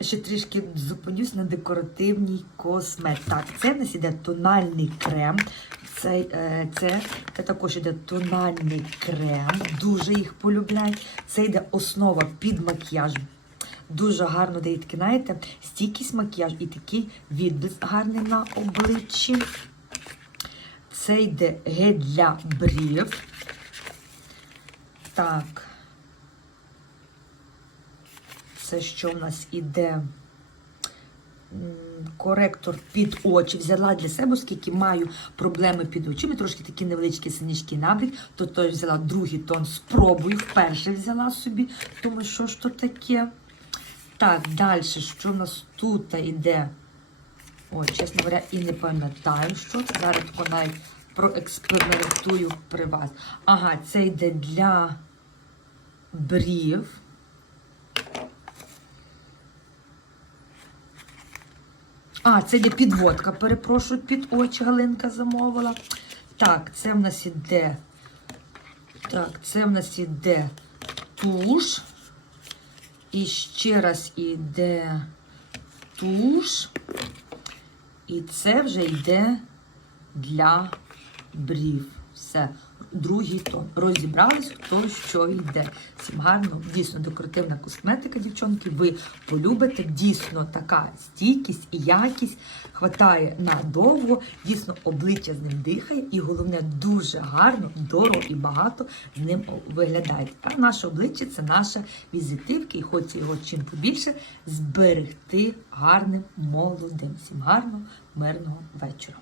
ще трішки зупинюсь на декоративній космет. Так, це в нас іде тональний крем. Це, е, це, це також іде тональний крем. Дуже їх полюбляють. Це йде основа під макіяж. Дуже гарно дає таке, знаєте, стійкість макіяж і такий відблиск гарний на обличчі. Це йде гель для брів. Так. Це що в нас іде? Коректор під очі. Взяла для себе, оскільки маю проблеми під очима, трошки такі невеличкі синячки набрік, то той взяла другий тон, спробую. Вперше взяла собі. Думаю, що ж то таке? Так, далі, що в нас тут іде? Ой, чесно говоря, і не пам'ятаю, що це. Зараз тако навіть проекспериментую при вас. Ага, це йде для брів. А, це є підводка, перепрошую, під очі Галинка замовила. Так, це в нас іде. Так, це в нас іде туш. І ще раз іде туш. І це вже йде для брів. Все. Другий тон. Розібрались, хто що йде. Всім гарно, дійсно декоративна косметика, дівчонки. Ви полюбите. Дійсно така стійкість і якість хватає надовго. Дійсно, обличчя з ним дихає, і головне, дуже гарно, дорого і багато з ним виглядає. А наше обличчя це наша візитивка, і хочеться його чим побільше зберегти гарним, молодим. Всім гарного, мирного вечора.